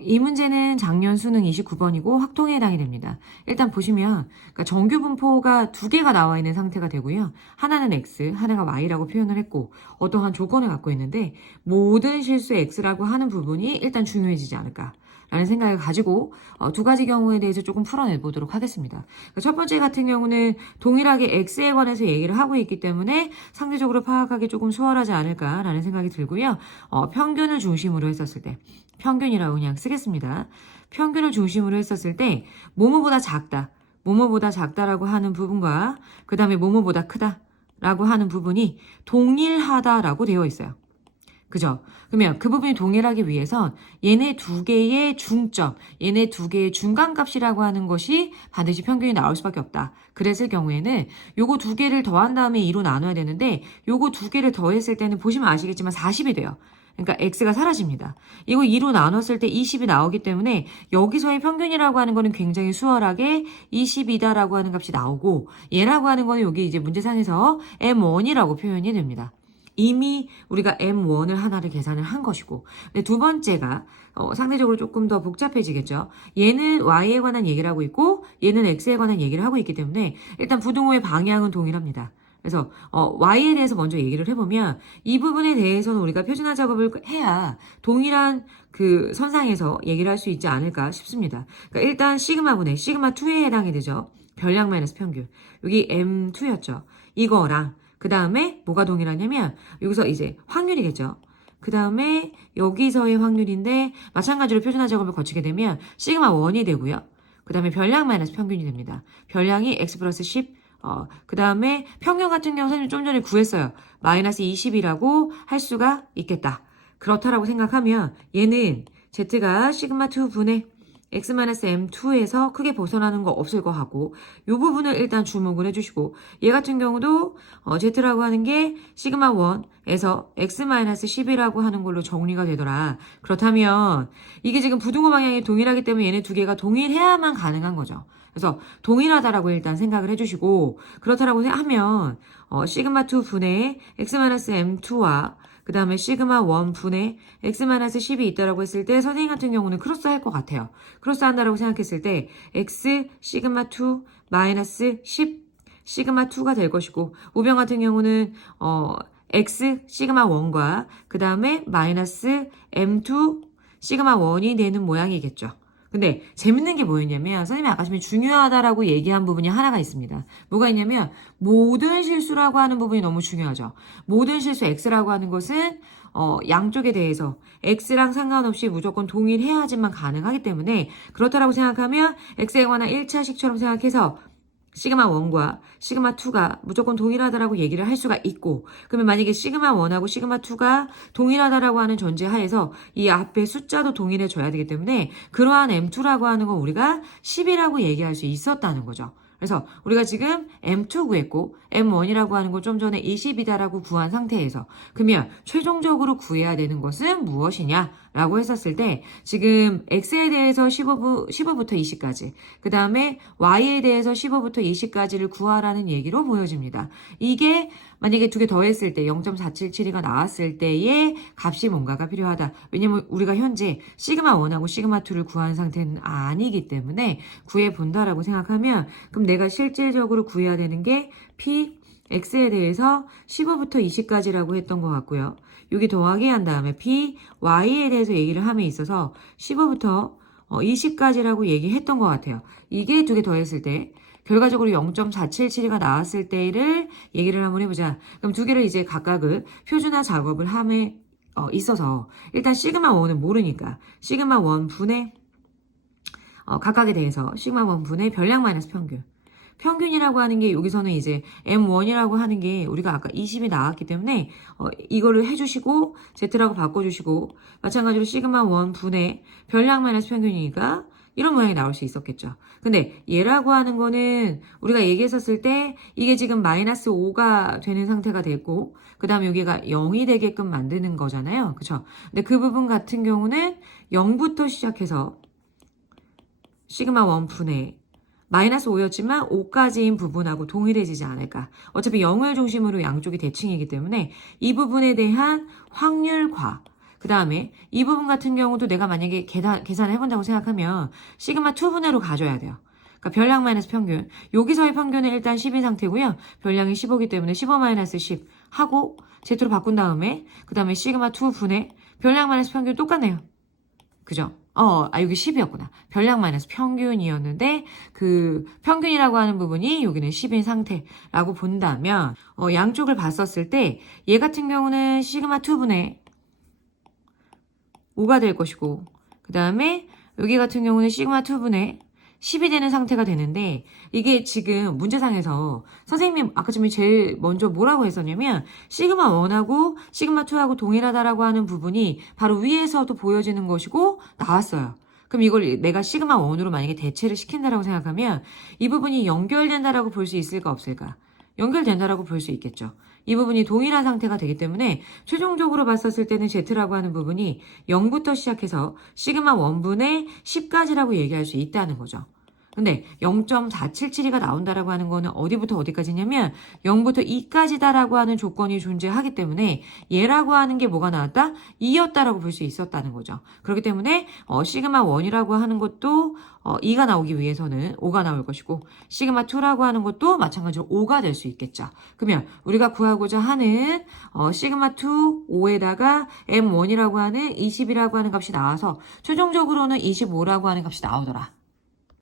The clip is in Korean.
이 문제는 작년 수능 29번이고 확통에 해당이 됩니다. 일단 보시면 그러니까 정규 분포가 두 개가 나와 있는 상태가 되고요. 하나는 x, 하나가 y라고 표현을 했고 어떠한 조건을 갖고 있는데 모든 실수 x라고 하는 부분이 일단 중요해지지 않을까. 라는 생각을 가지고 두 가지 경우에 대해서 조금 풀어내 보도록 하겠습니다. 그러니까 첫 번째 같은 경우는 동일하게 X에 관해서 얘기를 하고 있기 때문에 상대적으로 파악하기 조금 수월하지 않을까라는 생각이 들고요. 평균을 중심으로 했었을 때 평균이라고 그냥 쓰겠습니다. 평균을 중심으로 했었을 때 뭐뭐보다 작다, 뭐뭐보다 작다라고 하는 부분과 그 다음에 뭐뭐보다 크다라고 하는 부분이 동일하다라고 되어 있어요. 그죠? 그러면 그 부분이 동일하기 위해선 얘네 두 개의 중점, 얘네 두 개의 중간값이라고 하는 것이 반드시 평균이 나올 수밖에 없다. 그랬을 경우에는 요거 두 개를 더한 다음에 2로 나눠야 되는데 요거 두 개를 더했을 때는 보시면 아시겠지만 40이 돼요. 그러니까 x가 사라집니다. 이거 2로 나눴을 때 20이 나오기 때문에 여기서의 평균이라고 하는 거는 굉장히 수월하게 20이다라고 하는 값이 나오고 얘라고 하는 거는 여기 이제 문제상에서 m1이라고 표현이 됩니다. 이미 우리가 M1을 하나를 계산을 한 것이고 근데 두 번째가 상대적으로 조금 더 복잡해지겠죠. 얘는 Y에 관한 얘기를 하고 있고 얘는 X에 관한 얘기를 하고 있기 때문에 일단 부등호의 방향은 동일합니다. 그래서 Y에 대해서 먼저 얘기를 해보면 이 부분에 대해서는 우리가 표준화 작업을 해야 동일한 그 선상에서 얘기를 할 수 있지 않을까 싶습니다. 그러니까 일단 시그마분의 시그마2에 해당이 되죠. 별량 마이너스 평균. 여기 M2였죠. 이거랑 그 다음에 뭐가 동일하냐면 여기서 이제 확률이겠죠. 그 다음에 여기서의 확률인데 마찬가지로 표준화 작업을 거치게 되면 시그마 1이 되고요. 그 다음에 별량 마이너스 평균이 됩니다. 별량이 x 플러스 10. 그 다음에 평균 같은 경우 선생님 좀 전에 구했어요. 마이너스 20이라고 할 수가 있겠다. 그렇다라고 생각하면 얘는 z가 시그마 2 분의 x-m2에서 크게 벗어나는 거 없을 거 하고 이 부분을 일단 주목을 해주시고 얘 같은 경우도 z라고 하는 게 시그마 1에서 x-10이라고 하는 걸로 정리가 되더라. 그렇다면 이게 지금 부등호 방향이 동일하기 때문에 얘네 두 개가 동일해야만 가능한 거죠. 그래서 동일하다라고 일단 생각을 해주시고 그렇다라고 하면 시그마 2 분의 x-m2와 그 다음에 시그마 1 분의 x-10이 있다라고 했을 때 선생님 같은 경우는 크로스 할 것 같아요. 크로스 한다라고 생각했을 때 x 시그마 2 마이너스 10 시그마 2가 될 것이고 우변 같은 경우는 x 시그마 1과 그 다음에 마이너스 m2 시그마 1이 되는 모양이겠죠. 근데 재밌는 게 뭐였냐면 선생님이 아까 전에 중요하다라고 얘기한 부분이 하나가 있습니다. 뭐가 있냐면 모든 실수라고 하는 부분이 너무 중요하죠. 모든 실수 x라고 하는 것은 양쪽에 대해서 x랑 상관없이 무조건 동일해야지만 가능하기 때문에 그렇다라고 생각하면 x에 관한 1차식처럼 생각해서 시그마 1과 시그마 2가 무조건 동일하다라고 얘기를 할 수가 있고 그러면 만약에 시그마 1하고 시그마 2가 동일하다라고 하는 전제 하에서 이 앞에 숫자도 동일해져야 되기 때문에 그러한 M2라고 하는 건 우리가 10이라고 얘기할 수 있었다는 거죠. 그래서 우리가 지금 M2 구했고 M1이라고 하는 걸 좀 전에 20이다라고 구한 상태에서 그러면 최종적으로 구해야 되는 것은 무엇이냐 라고 했었을 때 지금 X에 대해서 15부터 20까지 그 다음에 Y에 대해서 15부터 20까지를 구하라는 얘기로 보여집니다. 이게 만약에 두 개 더했을 때 0.477이 나왔을 때의 값이 뭔가가 필요하다. 왜냐면 우리가 현재 시그마 1하고 시그마 2를 구한 상태는 아니기 때문에 구해본다라고 생각하면 그럼 내가 실질적으로 구해야 되는 게 P, X에 대해서 15부터 20까지라고 했던 것 같고요. 여기 더하기 한 다음에 P, Y에 대해서 얘기를 함에 있어서 15부터 20까지라고 얘기했던 것 같아요. 이게 두 개 더했을 때 결과적으로 0.477이 나왔을 때를 얘기를 한번 해보자. 그럼 두 개를 이제 각각을 표준화 작업을 함에 있어서 일단 시그마 1은 모르니까 시그마 1 분의 각각에 대해서 시그마 1 분의 별량 마이너스 평균. 평균이라고 하는 게 여기서는 이제 M1이라고 하는 게 우리가 아까 20이 나왔기 때문에 이거를 해주시고 Z라고 바꿔주시고 마찬가지로 시그마 1 분의 별량 마이너스 평균이니까 이런 모양이 나올 수 있었겠죠. 근데 얘라고 하는 거는 우리가 얘기했었을 때 이게 지금 마이너스 5가 되는 상태가 됐고 그 다음에 여기가 0이 되게끔 만드는 거잖아요. 그쵸? 근데 그 부분 같은 경우는 0부터 시작해서 시그마 1 분의 마이너스 5였지만 5까지인 부분하고 동일해지지 않을까. 어차피 0을 중심으로 양쪽이 대칭이기 때문에 이 부분에 대한 확률과 그 다음에 이 부분 같은 경우도 내가 만약에 계산을 해본다고 생각하면 시그마 2분의로 가져야 돼요. 그러니까 별량 마이너스 평균. 여기서의 평균은 일단 10인 상태고요. 별량이 15이기 때문에 15 마이너스 10 하고 Z로 바꾼 다음에 그 다음에 시그마 2분의 별량 마이너스 평균 똑같네요. 그죠? 여기 10이었구나. 별량 마이너스 평균이었는데 그 평균이라고 하는 부분이 여기는 10인 상태라고 본다면 양쪽을 봤었을 때 얘 같은 경우는 시그마 2분의 5가 될 것이고 그 다음에 여기 같은 경우는 시그마 2분의 10이 되는 상태가 되는데 이게 지금 문제상에서 선생님이 아까 전에 제일 먼저 뭐라고 했었냐면 시그마 1하고 시그마 2하고 동일하다라고 하는 부분이 바로 위에서도 보여지는 것이고 나왔어요. 그럼 이걸 내가 시그마 1으로 만약에 대체를 시킨다라고 생각하면 이 부분이 연결된다라고 볼 수 있을까 없을까? 연결된다라고 볼 수 있겠죠. 이 부분이 동일한 상태가 되기 때문에 최종적으로 봤었을 때는 Z라고 하는 부분이 0부터 시작해서 시그마 1분의 10까지라고 얘기할 수 있다는 거죠. 근데 0.477이 나온다라고 하는 거는 어디부터 어디까지냐면 0부터 2까지다라고 하는 조건이 존재하기 때문에 얘라고 하는 게 뭐가 나왔다? 2였다라고 볼 수 있었다는 거죠. 그렇기 때문에 시그마 1이라고 하는 것도 2가 나오기 위해서는 5가 나올 것이고 시그마 2라고 하는 것도 마찬가지로 5가 될 수 있겠죠. 그러면 우리가 구하고자 하는 시그마 2 5에다가 M1이라고 하는 20이라고 하는 값이 나와서 최종적으로는 25라고 하는 값이 나오더라.